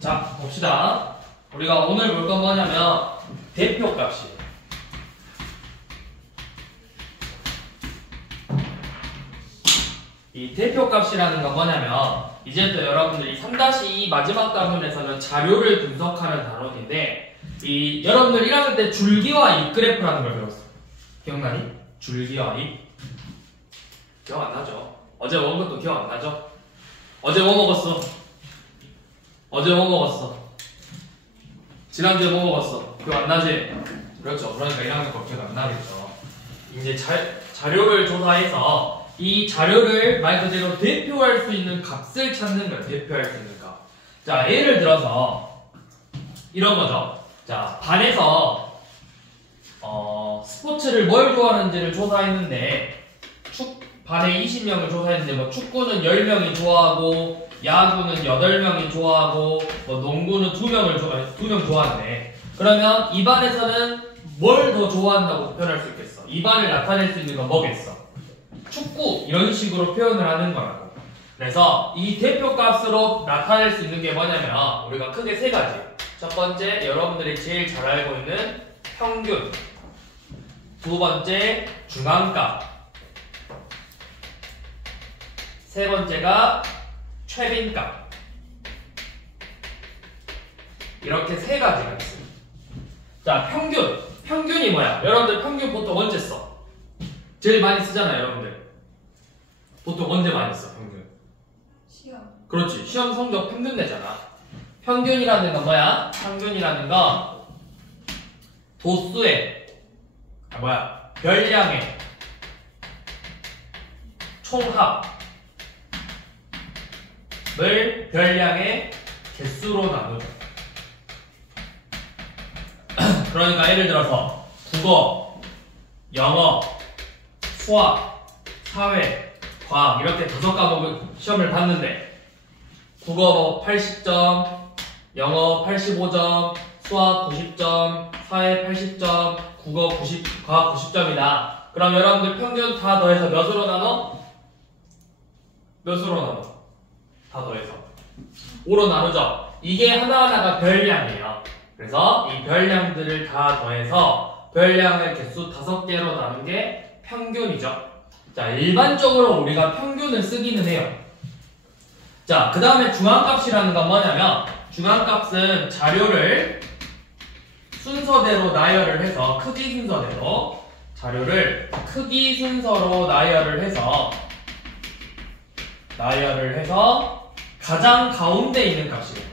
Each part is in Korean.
자, 봅시다. 우리가 오늘 볼 건 뭐냐면 대표값이에요. 이 대표값이라는 건 뭐냐면 이제부터 여러분들이 3-2 마지막 과문에서는 자료를 분석하는 단원인데 여러분들 1학년 때 줄기와 잎 그래프라는 걸 배웠어요. 기억나니? 줄기와 잎. 기억 안 나죠? 어제 먹은 것도 기억 안 나죠? 어제 뭐 먹었어? 어제 뭐 먹었어? 지난주에 뭐 먹었어? 기억 안 나지? 그렇죠. 그러니까 1학년 거 기억 안 나겠죠. 이제 자료를 조사해서 이 자료를 말 그대로 대표할 수 있는 값을 찾는 거예요. 대표할 수 있는 값. 자, 예를 들어서 이런 거죠. 자, 반에서 스포츠를 뭘 좋아하는지를 조사했는데 반에 20명을 조사했는데 뭐 축구는 10명이 좋아하고 야구는 8명이 좋아하고 뭐 농구는 2명 좋아한대. 그러면 이 반에서는 뭘 더 좋아한다고 표현할 수 있겠어? 이 반을 나타낼 수 있는 건 뭐겠어? 축구 이런 식으로 표현을 하는 거라고. 그래서 이 대표값으로 나타낼 수 있는 게 뭐냐면 우리가 크게 세 가지. 첫 번째, 여러분들이 제일 잘 알고 있는 평균. 두 번째, 중앙값. 세 번째가 최빈값. 이렇게 세 가지가 있어요. 자, 평균. 평균이 뭐야? 여러분들 평균 보통 언제 써? 제일 많이 쓰잖아요, 여러분들. 보통 언제 많이 써, 평균? 시험. 그렇지. 시험 성적 평균 내잖아. 평균이라는 건 뭐야? 평균이라는 건 도수의 별량의 총합을 별량의 개수로 나누죠. 그러니까 예를 들어서 국어, 영어, 수학, 사회, 과학 이렇게 5과목을 시험을 봤는데 국어 80점, 영어 85점, 수학 90점, 사회 80점, 국어 90, 과학 90점이다. 그럼 여러분들 평균 다 더해서 몇으로 나눠? 몇으로 나눠? 다 더해서 5로 나누죠. 이게 하나하나가 별량이에요. 그래서 이 별량들을 다 더해서 별량의 개수 5개로 나눈 게 평균이죠. 자, 일반적으로 우리가 평균을 쓰기는 해요. 자, 그 다음에 중앙값이라는 건 뭐냐면 중앙값은 자료를 순서대로 나열을 해서 크기 순서대로 자료를 크기 순서로 나열을 해서 가장 가운데 있는 값이에요.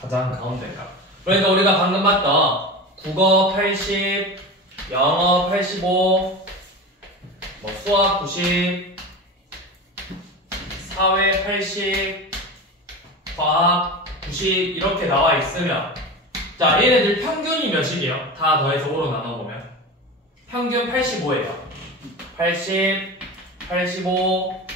가장 가운데 값. 그러니까 우리가 방금 봤던 국어 80, 영어 85, 뭐 수학 90, 사회 80, 과학 90 이렇게 나와 있으면 자, 얘네들 평균이 몇이에요? 다 더해서 5로 나눠보면 평균 85예요. 80, 85,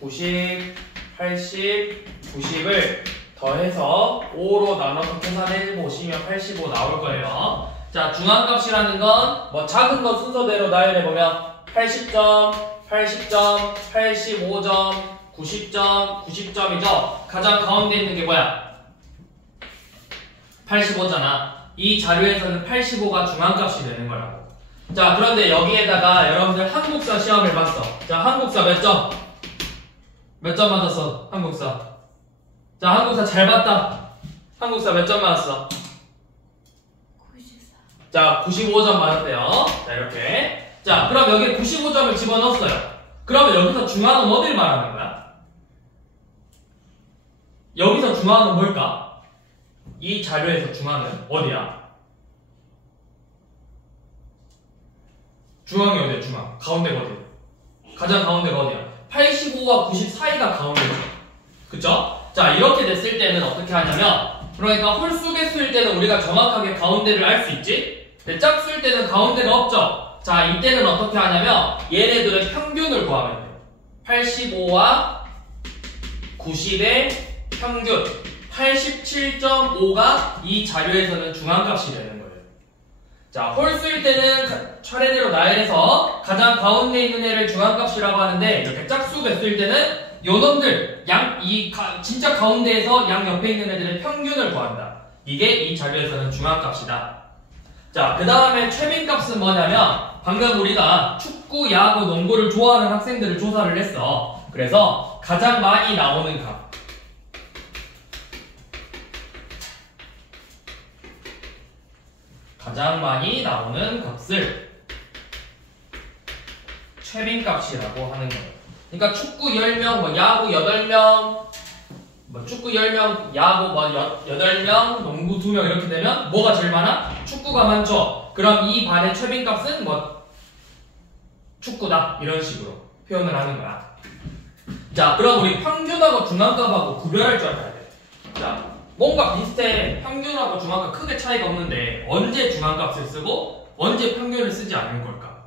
90, 80, 90을 더해서 5로 나눠서 계산해 보시면 85 나올 거예요. 자, 중앙값이라는 건 뭐 작은 거 순서대로 나열해 보면 80점, 80점, 85점, 90점, 90점이죠. 가장 가운데 있는 게 뭐야? 85잖아. 이 자료에서는 85가 중앙값이 되는 거라고. 자, 그런데 여기에다가 여러분들 한국사 시험을 봤어. 자, 한국사 몇 점? 몇 점 맞았어? 한국사. 자, 한국사 잘 봤다. 한국사 몇 점 맞았어? 94. 자, 95점 맞았대요. 자, 이렇게. 자, 그럼 여기에 95점을 집어넣었어요. 그러면 여기서 중앙은 어딜 말하는 거야? 여기서 중앙은 뭘까? 이 자료에서 중앙은 어디야? 중앙이 어디야, 중앙? 가운데가 어디야? 가장 가운데가 어디야? 85와 90 사이가 가운데죠. 그쵸? 자, 이렇게 됐을 때는 어떻게 하냐면, 그러니까 홀수 개수일 때는 우리가 정확하게 가운데를 알 수 있지? 근데 짝수일 때는 가운데가 없죠? 자, 이때는 어떻게 하냐면, 얘네들의 평균을 구하면 돼요. 85와 90의 평균. 87.5가 이 자료에서는 중앙값이 되는 거예요. 자, 홀수일 때는 차례대로 나열해서 가장 가운데 있는 애를 중앙값이라고 하는데 이렇게 짝수 개수일 때는 요놈들 진짜 가운데에서 양 옆에 있는 애들의 평균을 구한다. 이게 이 자료에서는 중앙값이다. 자, 그 다음에 최빈값은 뭐냐면 방금 우리가 축구, 야구, 농구를 좋아하는 학생들을 조사를 했어. 그래서 가장 많이 나오는 값. 가장 많이 나오는 값을 최빈값이라고 하는 거예요. 그러니까 축구 10명, 뭐 야구 8명, 뭐 축구 10명, 야구 뭐 8명, 농구 2명 이렇게 되면 뭐가 제일 많아? 축구가 많죠. 그럼 이 반의 최빈값은 뭐 축구다. 이런 식으로 표현을 하는 거야. 자, 그럼 우리 평균하고 중앙값하고 구별할 줄 알아야 돼. 자, 뭔가 비슷해. 평균하고 중앙값 크게 차이가 없는데 언제 중앙값을 쓰고 언제 평균을 쓰지 않는 걸까?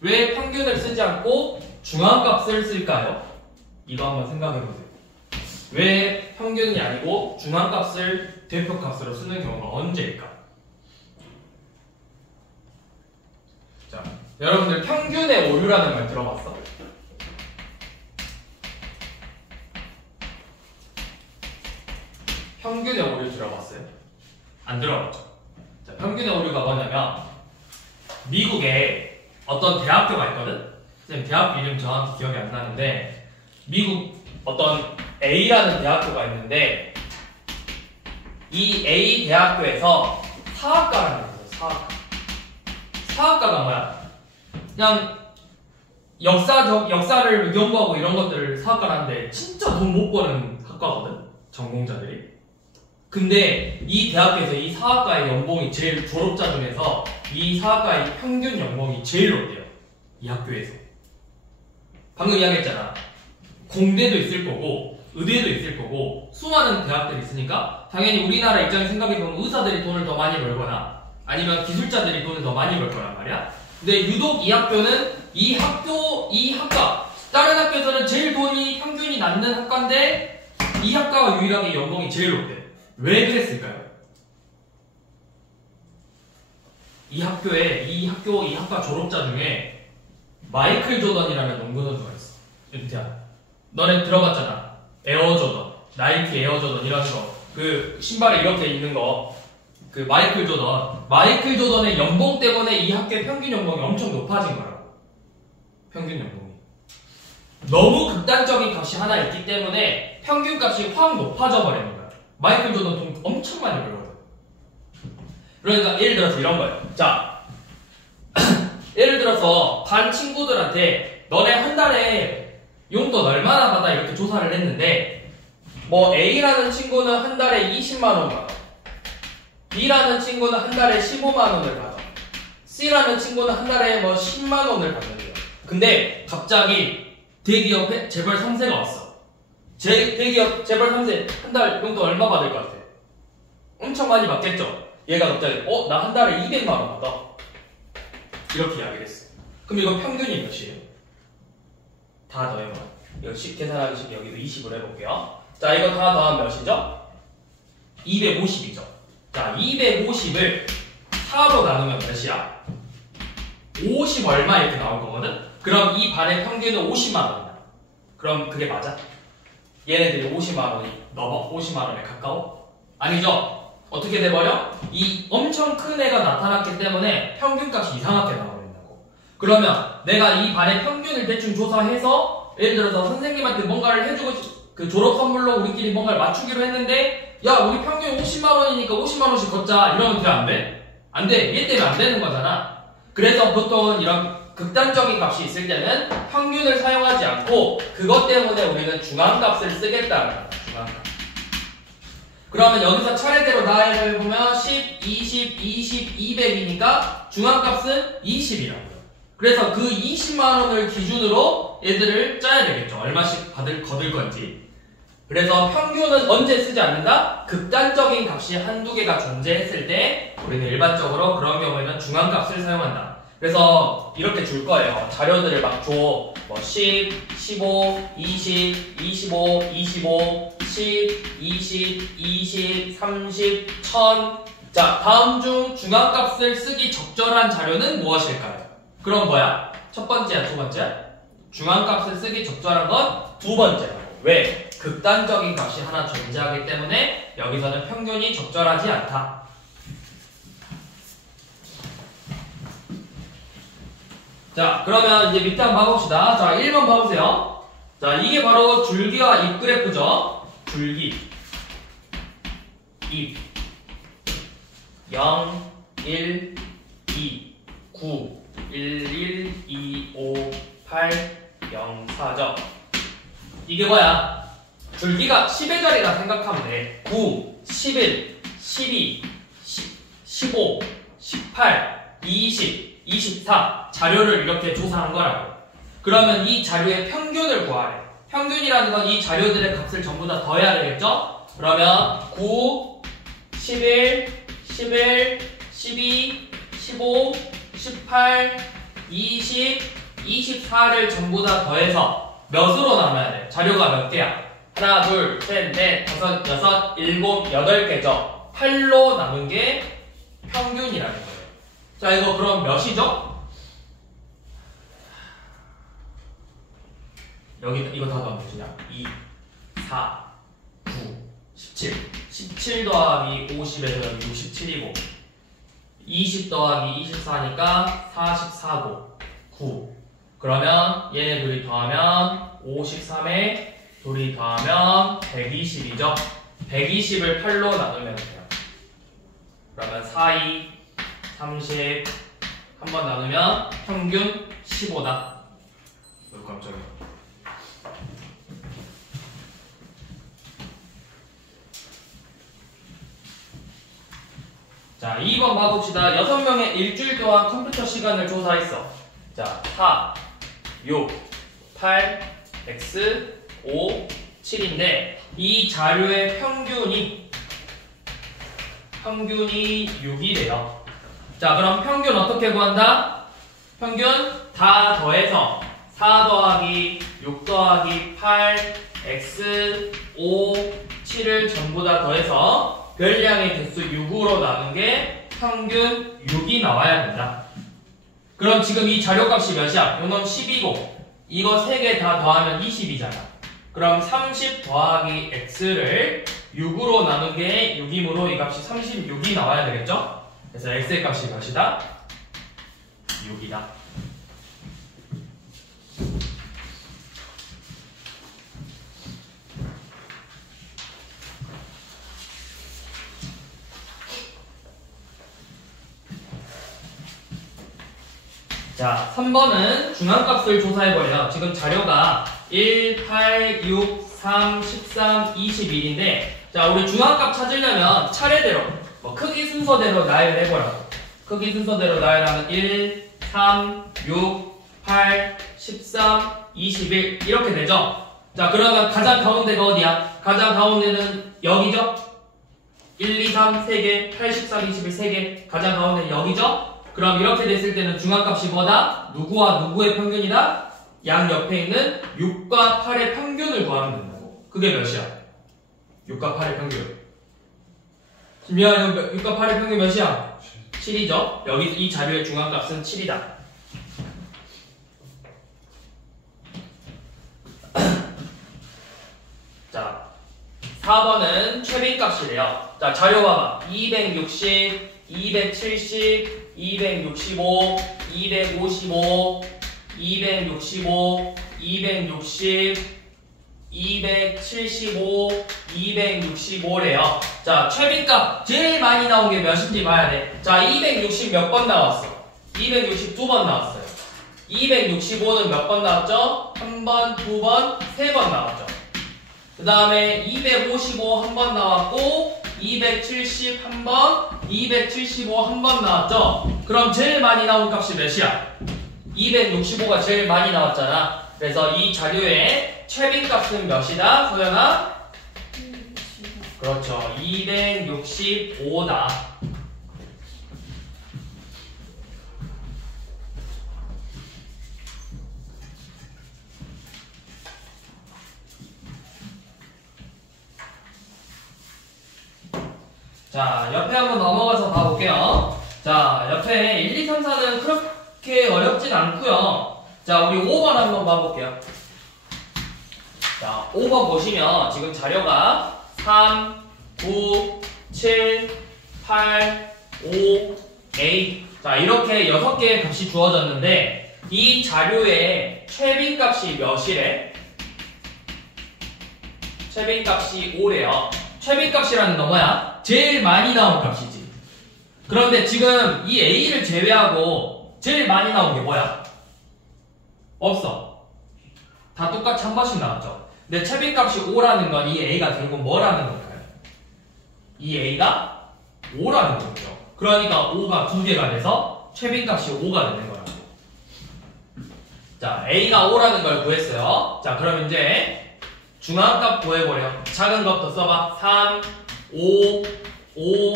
왜 평균을 쓰지 않고 중앙값을 쓸까요? 이거 한번 생각해보세요. 왜 평균이 아니고 중앙값을 대표값으로 쓰는 경우가 언제일까? 자, 여러분들 평균의 오류라는 말 들어봤어? 평균의 오류 들어봤어요? 안 들어봤죠? 자, 평균의 오류가 뭐냐면 미국에 어떤 대학교가 있거든? 선생님 대학교 이름 정확히 기억이 안 나는데 미국 어떤 A라는 대학교가 있는데 이 A 대학교에서 사학과라는 게 있어요. 사학과. 사학과가 뭐야? 그냥 역사를 연구하고 이런 것들을 사학과라는데 진짜 돈 못 버는 학과거든? 전공자들이. 근데 이 대학교에서 이 사학과의 연봉이 제일 졸업자 중에서 이 사학과의 평균 연봉이 제일 높대요. 이 학교에서. 방금 이야기했잖아. 공대도 있을 거고 의대도 있을 거고 수많은 대학들이 있으니까 당연히 우리나라 입장에 생각해보면 의사들이 돈을 더 많이 벌거나 아니면 기술자들이 돈을 더 많이 벌 거란 말이야. 근데 유독 이 학교는 이 학과 다른 학교에서는 제일 돈이 평균이 낮는 학과인데 이 학과가 유일하게 연봉이 제일 높대. 왜 그랬을까요? 이 학과 졸업자 중에 마이클 조던이라는 농구 선수가 있어. 윤태야, 너네 들어봤잖아. 에어 조던, 나이키 에어 조던 이런 거. 그 신발에 이렇게 있는 거. 그 마이클 조던의 연봉 때문에 이 학교의 평균 연봉이 엄청 높아진 거라고. 평균 연봉이. 너무 극단적인 값이 하나 있기 때문에 평균 값이 확 높아져 버리는 거야. 마이클 조던 돈 엄청 많이 벌거든. 그러니까 예를 들어서 이런 거예요. 자, 예를 들어서 반 친구들한테 너네 한 달에 용돈 얼마나 받아 이렇게 조사를 했는데 뭐 A라는 친구는 한 달에 20만 원 받아. B라는 친구는 한 달에 15만 원을 받아. C라는 친구는 한 달에 뭐 10만 원을 받는데요. 근데 갑자기 대기업에 재벌 3세가 왔어. 대기업 재벌 3세 한 달 용돈 얼마 받을 것 같아? 엄청 많이 받겠죠? 얘가 갑자기 나 한 달에 200만 원 받아. 이렇게 이야기를 했어. 그럼 이거 평균이 몇이에요? 다 더해봐. 이거 계산하기 쉽게 여기도 20을 해볼게요. 자, 이거 다 더하면 몇이죠? 250이죠. 자, 250을 4로 나누면 몇이야? 50 얼마 이렇게 나올 거거든? 그럼 이 반의 평균은 50만 원이다. 그럼 그게 맞아? 얘네들이 50만 원이 넘어? 50만 원에 가까워? 아니죠? 어떻게 돼버려? 이 엄청 큰 애가 나타났기 때문에 평균값이 이상하게 나와버린다고. 그러면 내가 이 반의 평균을 대충 조사해서 예를 들어서 선생님한테 뭔가를 해주고 그 졸업 선물로 우리끼리 뭔가를 맞추기로 했는데 야, 우리 평균 50만 원이니까 50만 원씩 걷자 이러면 돼? 안 돼? 안 돼. 얘 때문에 안 되는 거잖아. 그래서 보통은 이런 극단적인 값이 있을 때는 평균을 사용하지 않고 그것 때문에 우리는 중앙값을 쓰겠다는 거야. 중앙값. 그러면 여기서 차례대로 나열을 해보면 10, 20, 20, 200이니까 중앙값은 20이라고요. 그래서 그 20만 원을 기준으로 얘들을 짜야 되겠죠. 얼마씩 거둘 건지. 그래서 평균은 언제 쓰지 않는다? 극단적인 값이 한두 개가 존재했을 때 우리는 일반적으로 그런 경우에는 중앙값을 사용한다. 그래서 이렇게 줄 거예요. 자료들을 막 줘. 뭐 10, 15, 20, 25, 25, 10, 20, 20, 30, 1000. 자, 다음 중 중앙값을 쓰기 적절한 자료는 무엇일까요? 그럼 뭐야? 첫 번째야, 두 번째야? 중앙값을 쓰기 적절한 건 두 번째라고. 왜? 극단적인 값이 하나 존재하기 때문에 여기서는 평균이 적절하지 않다. 자, 그러면 이제 밑에 한번 봐봅시다. 자, 1번 봐보세요. 자, 이게 바로 줄기와 잎 그래프죠. 줄기, 잎, 0, 1, 2, 9, 1, 1, 2, 5, 8, 0, 4죠. 이게 뭐야? 줄기가 10의 자리라 생각하면 돼. 9, 11, 12, 15, 18, 20, 24 자료를 이렇게 조사한 거라고. 그러면 이 자료의 평균을 구하래. 평균이라는 건 이 자료들의 값을 전부 다 더해야 되겠죠? 그러면 9, 11, 12, 15, 18, 20, 24를 전부 다 더해서 몇으로 나눠야 돼? 자료가 몇 개야? 하나, 둘, 셋, 넷, 다섯, 여섯, 일곱, 8개죠? 8로 나눈 게 평균이라는 거예요. 자, 이거 그럼 몇이죠? 여기 이거 다 더하면 몇이냐? 2, 4, 9, 17. 17 더하기 50에서 여기 67이고 20 더하기 24니까 44고 9. 그러면 얘네 둘이 더하면 53에 둘이 더하면 120이죠? 120을 8로 나누면 돼요. 그러면 4, 2, 30 한번 나누면 평균 15다. 깜짝이야. 자, 2번 봐봅시다. 6명의 일주일 동안 컴퓨터 시간을 조사했어. 자, 4, 6, 8, x, 5, 7인데 이 자료의 평균이 6이래요. 자, 그럼 평균 어떻게 구한다? 평균 다 더해서 4 더하기 6 더하기 8, x, 5, 7을 전부 다 더해서 별량의 개수 6으로 나눈 게 평균 6이 나와야 된다. 그럼 지금 이 자료값이 몇이야? 요놈 10이고 이거 3개 다 더하면 20이잖아. 그럼 30 더하기 x를 6으로 나눈 게 6이므로 이 값이 36이 나와야 되겠죠? 그래서 x의 값이 몇이다? 6이다. 자, 3번은 중앙값을 조사해버려요. 지금 자료가 1, 8, 6, 3, 13, 21인데 자, 우리 중앙값 찾으려면 차례대로 크기 순서대로 나열해보라고. 크기 순서대로 나열하면 1, 3, 6, 8, 13, 21 이렇게 되죠? 자, 그러면 가장 가운데가 어디야? 가장 가운데는 여기죠? 1, 2, 3, 3개, 8, 13, 21, 3개 가장 가운데는 여기죠? 그럼 이렇게 됐을 때는 중앙값이 뭐다? 누구와 누구의 평균이다? 양 옆에 있는 6과 8의 평균을 구하면 된다고. 그게 몇이야? 6과 8의 평균. 미안해요. 6과 8의 평균 몇이야? 7이죠? 여기 이 자료의 중앙값은 7이다. 자, 4번은 최빈값이래요. 자, 자료 봐봐. 260, 270, 265, 255, 265, 260, 275, 265래요. 자, 최빈값 제일 많이 나온 게 몇인지 봐야 돼. 자, 260 몇 번 나왔어? 260 두 번 나왔어요. 265는 몇 번 나왔죠? 한 번, 두 번, 세 번 나왔죠. 그 다음에 255 한 번 나왔고 270 한 번, 275 한 번 나왔죠? 그럼 제일 많이 나온 값이 몇이야? 265가 제일 많이 나왔잖아. 그래서 이 자료의 최빈값은 몇이다? 소연아? 그렇죠. 265다. 자, 옆에 한번 넘어가서 봐볼게요. 자, 옆에 1, 2, 3, 4는 그렇게 어렵진 않고요. 자, 우리 5번 한번 봐볼게요. 자, 5번 보시면 지금 자료가 3, 9, 7, 8, 5, A. 자, 이렇게 6개의 값이 주어졌는데 이 자료의 최빈값이 몇이래? 최빈값이 5래요. 최빈값이라는 건 뭐야? 제일 많이 나온 값이지. 그런데 지금 이 A를 제외하고 제일 많이 나온 게 뭐야? 없어. 다 똑같이 한 번씩 나왔죠. 근데 최빈값이 5라는 건 이 A가 결국 뭐라는 걸까요? 이 A가 5라는 거죠. 그러니까 5가 2개가 돼서 최빈값이 5가 되는 거라고. 자, A가 5라는 걸 구했어요. 자, 그럼 이제 중앙값 구해보래요. 작은 것도 써봐. 3, 5, 5,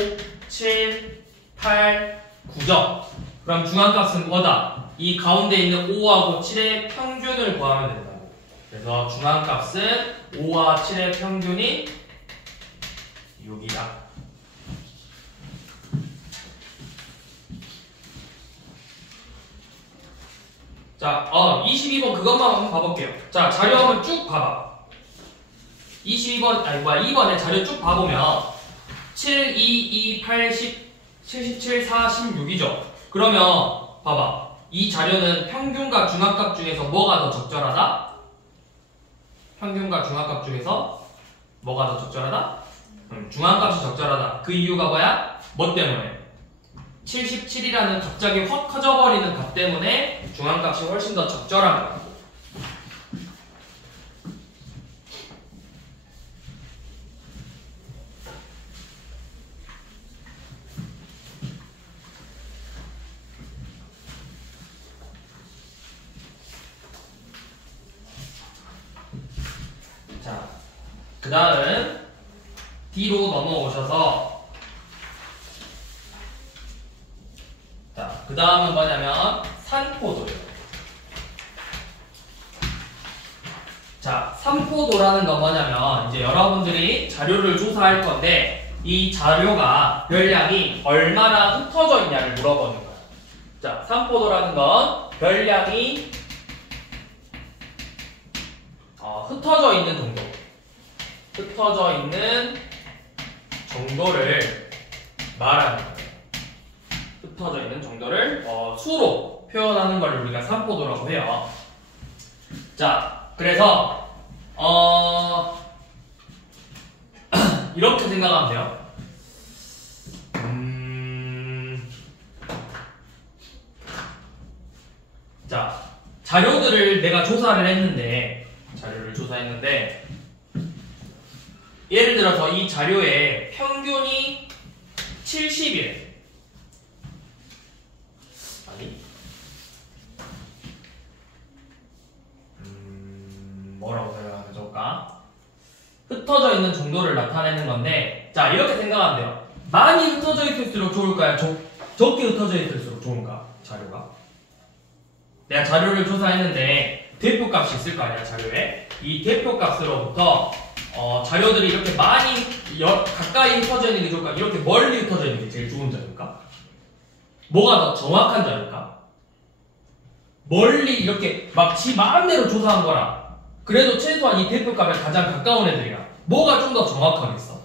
7, 8, 9죠. 그럼 중앙값은 뭐다? 이 가운데 있는 5하고 7의 평균을 구하면 된다고. 그래서 중앙값은 5와 7의 평균이 6이다. 자, 22번 그것만 한번 봐볼게요. 자, 자료 한번 쭉 봐봐. 2번에 자료 쭉 봐보면 7, 2, 2, 8, 10, 77, 4, 16이죠. 그러면 봐봐. 이 자료는 평균과 중앙값 중에서 뭐가 더 적절하다? 평균과 중앙값 중에서 뭐가 더 적절하다? 중앙값이 적절하다. 그 이유가 뭐야? 뭐 때문에? 77이라는 갑자기 확 커져버리는 값 때문에 중앙값이 훨씬 더 적절한 거야. 자, 그 다음 D로 넘어오셔서 자, 그 다음은 뭐냐면 산포도예요. 자, 산포도라는 건 뭐냐면 이제 여러분들이 자료를 조사할 건데 이 자료가 별량이 얼마나 흩어져 있냐를 물어보는 거예요. 자, 산포도라는 건 별량이 흩어져 있는 정도. 흩어져 있는 정도를 말하는 거예요. 흩어져 있는 정도를 수로 표현하는 걸 우리가 산포도라고 해요. 자, 그래서 이렇게 생각하면 돼요. 자, 자료들을 내가 자료를 조사했는데 예를 들어서 이 자료의 평균이 70이래. 아니 뭐라고 생각하면 좋을까? 흩어져 있는 정도를 나타내는 건데 자, 이렇게 생각하면 돼요. 많이 흩어져 있을수록 좋을까요? 적게 흩어져 있을수록 좋은가? 자료가? 내가 자료를 조사했는데 대표값이 있을 거 아니야, 자료에. 이 대표값으로부터 자료들이 이렇게 많이 가까이 흩어져 있는 게 좋을까? 이렇게 멀리 흩어져 있는 게 제일 좋은 자료일까? 뭐가 더 정확한 자료일까? 멀리 이렇게 막 지 마음대로 조사한 거라 그래도 최소한 이 대표값에 가장 가까운 애들이라 뭐가 좀 더 정확하겠어?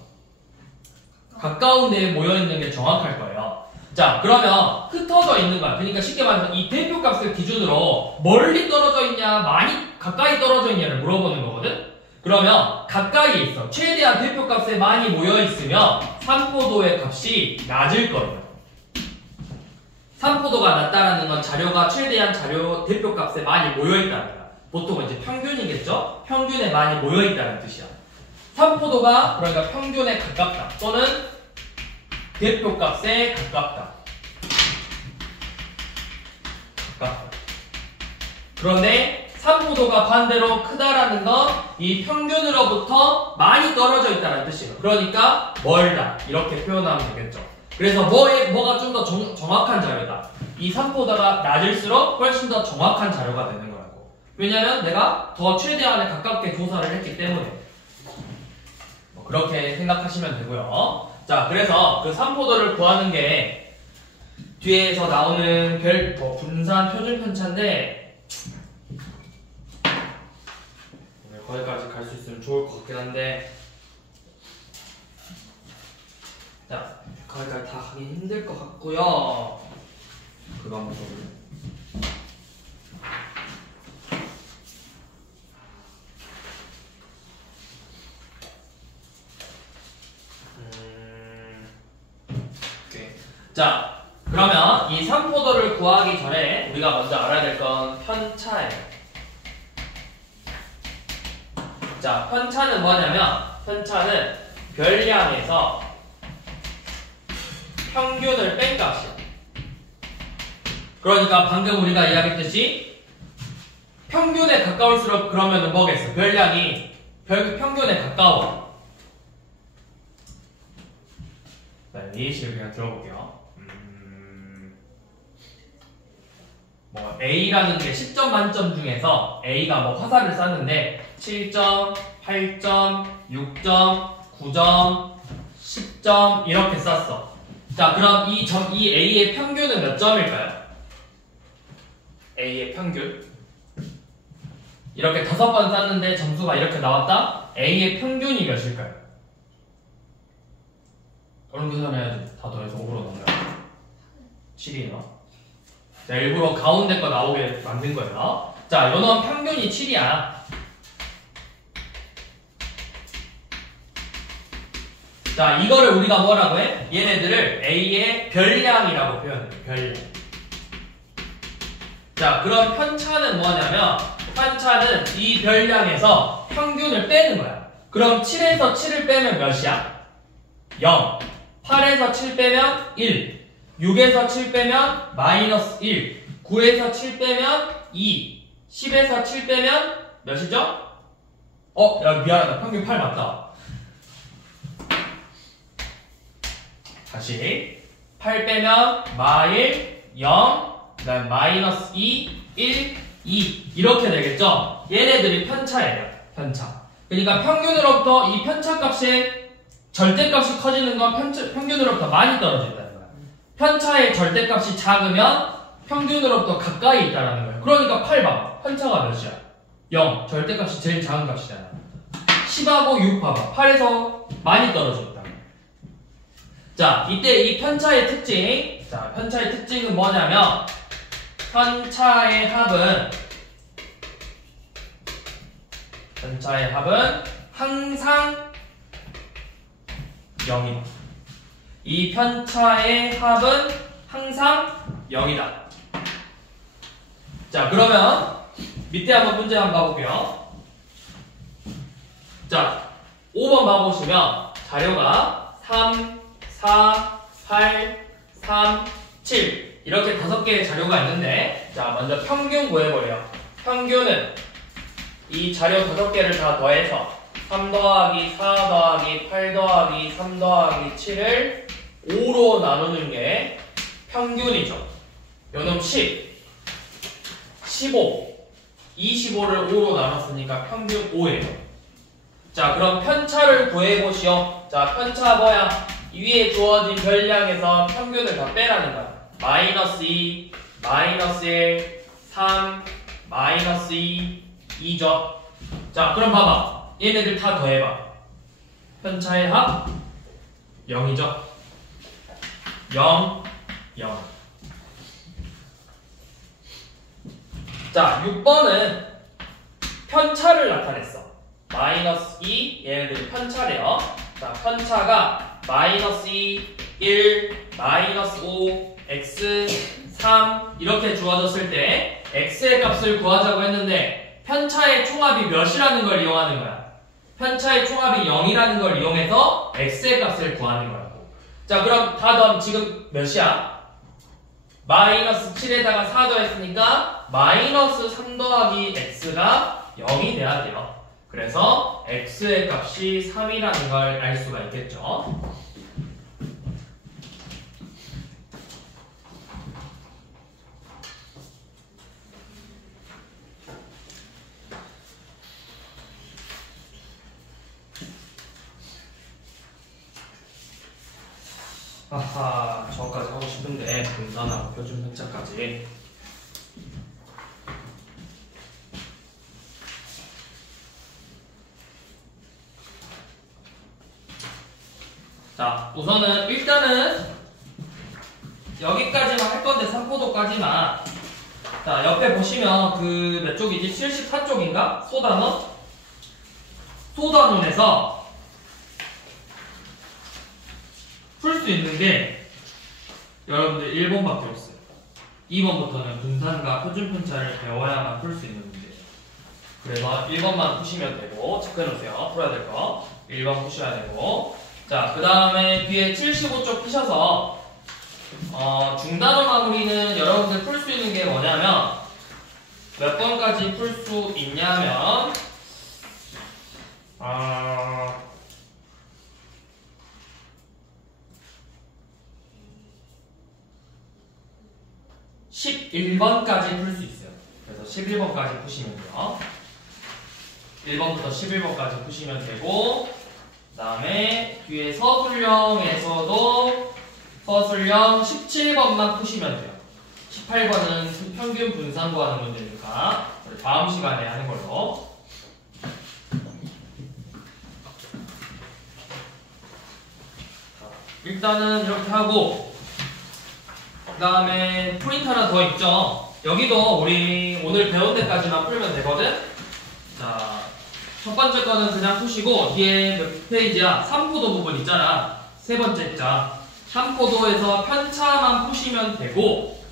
가까운 데에 모여있는 게 정확할 거예요. 자, 그러면 흩어져 있는 거야. 그러니까 쉽게 말해서 이 대표값을 기준으로 멀리 떨어져 있냐 많이 가까이 떨어져 있냐를 물어보는 거거든. 그러면 가까이에 있어. 최대한 대표값에 많이 모여있으면 산포도의 값이 낮을 거예요. 산포도가 낮다라는 건 자료가 최대한 자료 대표값에 많이 모여있다는 거야. 보통은 이제 평균이겠죠? 평균에 많이 모여있다는 뜻이야. 산포도가 그러니까 평균에 가깝다 또는 대표값에 가깝다. 그런데 산포도가 반대로 크다라는 건 이 평균으로부터 많이 떨어져 있다는 뜻이에요. 그러니까 멀다 이렇게 표현하면 되겠죠. 그래서 뭐가 좀 더 정확한 자료다. 이 산포도가 낮을수록 훨씬 더 정확한 자료가 되는 거라고. 왜냐면 내가 더 최대한에 가깝게 조사를 했기 때문에. 그렇게 생각하시면 되고요. 자, 그래서 그 산포도를 구하는 게 뒤에서 나오는 분산 표준 편차인데 거기까지 갈 수 있으면 좋을 것 같긴 한데 자 거기까지 다 가기 힘들 것 같고요. 그거 한번 써볼래? 오케이. 자 그러면 이 3포도를 구하기 전에 우리가 먼저 알아야 될 건 편차예요. 자 편차는 뭐냐면 편차는 별량에서 평균을 뺀 값이야. 그러니까 방금 우리가 이야기했듯이 평균에 가까울수록 그러면 뭐겠어? 별량이 평균에 가까워. 자, 예시를 그냥 들어볼게요. 뭐 A라는 게 10점 만점 중에서 A가 뭐 화살을 쐈는데 7점, 8점, 6점, 9점, 10점 이렇게 쐈어. 자, 그럼 이 A의 평균은 몇 점일까요? A의 평균. 이렇게 5번 쐈는데 점수가 이렇게 나왔다? A의 평균이 몇일까요? 얼른 계산해야지. 다 더해서 5로 넘어요. 7이에요. 자, 일부러 가운데 거 나오게 만든 거예요. 자, 요놈 평균이 7이야. 자, 이거를 우리가 뭐라고 해? 얘네들을 A의 별량이라고 표현해요. 별량. 자, 그럼 편차는 뭐냐면 편차는 이 별량에서 평균을 빼는 거야. 그럼 7에서 7을 빼면 몇이야? 0. 8에서 7 빼면 1. 6에서 7 빼면 마이너스 1. 9에서 7 빼면 2. 10에서 7 빼면 몇이죠? 야, 미안하다. 평균 8 맞다. 다시 8 빼면 마일 0, 그 다음 마이너스 2, 1, 2 이렇게 되겠죠? 얘네들이 편차예요. 편차. 그러니까 평균으로부터 이 편차값의 절대값이 커지는 건 평균으로부터 많이 떨어진다는 거야. 편차의 절대값이 작으면 평균으로부터 가까이 있다는 거야. 그러니까 8 봐봐. 편차가 몇이야? 0. 절대값이 제일 작은 값이잖아. 10하고 6 봐봐. 8에서 많이 떨어져 있다. 자, 이때 이 편차의 특징. 자, 편차의 특징은 뭐냐면 편차의 합은 항상 0이다. 이 편차의 합은 항상 0이다. 자, 그러면 밑에 한번 문제 한번 가볼게요. 자, 5번 봐보시면 자료가 3, 4, 8, 3, 7 이렇게 5개의 자료가 있는데 자, 먼저 평균 구해보래요. 평균은 이 자료 5개를 다 더해서 3 더하기 4 더하기 8 더하기 3 더하기 7을 5로 나누는 게 평균이죠. 요놈 10, 15, 25를 5로 나눴으니까 평균 5예요. 자, 그럼 편차를 구해보시오. 자, 편차 뭐야? 위에 주어진 별량에서 평균을 다 빼라는 거야. 마이너스 2, 마이너스 1, 3, 마이너스 2, 2죠. 자, 그럼 봐봐. 얘네들 다 더해봐. 편차의 합 0이죠. 0, 0. 자, 6번은 편차를 나타냈어. 마이너스 2, 얘네들이 편차래요. 자, 편차가 마이너스 2, 1, 마이너스 5, x, 3 이렇게 주어졌을 때 x의 값을 구하자고 했는데 편차의 총합이 몇이라는 걸 이용하는 거야. 편차의 총합이 0이라는 걸 이용해서 x의 값을 구하는 거라고. 자, 그럼 다 더하면 지금 몇이야? 마이너스 7에다가 4 더했으니까 마이너스 3 더하기 x가 0이 돼야 돼요. 그래서 x의 값이 3이라는 걸 알 수가 있겠죠. 아하, 저까지 하고 싶은데 분산하고 표준 편차까지. 자, 우선은 일단은 여기까지만 할 건데 3포도까지만. 자, 옆에 보시면 그 몇 쪽이지? 74쪽인가? 소단원? 소단원에서 풀 수 있는 게 여러분들 1번밖에 없어요. 2번부터는 분산과 표준편차를 배워야만 풀 수 있는 문제예요. 그래서 1번만 푸시면 되고, 체크해놓으세요. 풀어야 될 거. 1번 푸셔야 되고. 자, 그 다음에 뒤에 75쪽 푸셔서, 중단원 마무리는 여러분들 풀 수 있는 게 뭐냐면, 몇 번까지 풀 수 있냐면, 11번까지 풀 수 있어요. 그래서 11번까지 푸시면 돼요. 1번부터 11번까지 푸시면 되고, 그 다음에 뒤에 서술형에서도 서술형 17번만 푸시면 돼요. 18번은 평균 분산 구하는 문제니까 다음 시간에 하는 걸로. 일단은 이렇게 하고, 그 다음에 포인트 하나 더 있죠. 여기도 우리 오늘 배운 데까지만 풀면 되거든. 자, 첫 번째 거는 그냥 푸시고, 뒤에 몇 페이지야? 3포도 부분 있잖아. 세 번째 자, 3포도에서 편차만 푸시면 되고,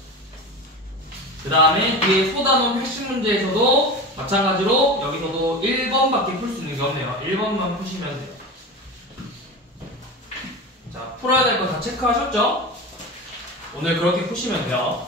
그 다음에 뒤에 소단원 핵심 문제에서도 마찬가지로 여기서도 1번밖에 풀 수 있는 게 없네요. 1번만 푸시면 돼요. 자, 풀어야 될 거 다 체크하셨죠? 오늘 그렇게 푸시면 돼요.